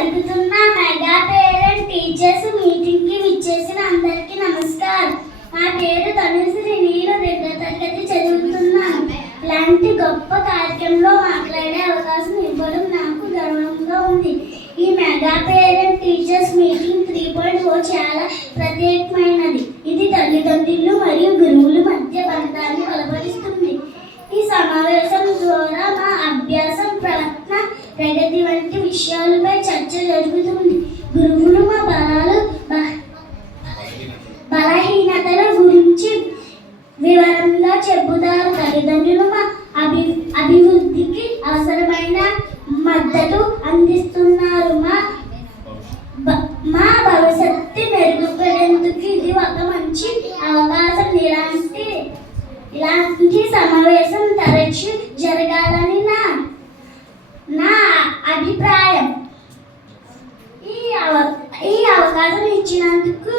జరుగుతున్న mega parent teachers meeting కి విచ్చేసిన అందరికీ నమస్కారం. నా పేరు తనుశ్రీ. నేను 2వ తరగతి చదువుతున్నాను. ఇలాంటి గొప్ప కార్యక్రమంలో మాట్లాడే అవకాశం ఇవ్వడం నాకు గర్వంగా ఉంది. ఈ మెగా పేరెంట్ టీచర్స్ మీటింగ్ 3.0 చాలా ప్రత్యేకమైనది. ఇది తల్లిదండ్రులు మరియు గురువుల మధ్య బంధాన్ని బలపరుస్తుంది. ఈ సమావేశం ద్వారా మా అభ్యాసం, ప్రయత్న, ప్రగతి వంటి విషయాలపై చర్చ జరుగుతుంది. గురువులు మా బలహీనతల గురించి వివరంగా చెబుతారు. తల్లిదండ్రులు మా అభివృద్ధికి అవసరమైన మద్దతు అందిస్తున్నారు. మా భవిష్యత్తు మెరుగుపడేందుకు ఇది ఒక మంచి అవకాశం. ఇలాంటి సమావేశం తరచూ జరగాలని నా అభిప్రాయం. ఈ అవకాశం ఇచ్చినందుకు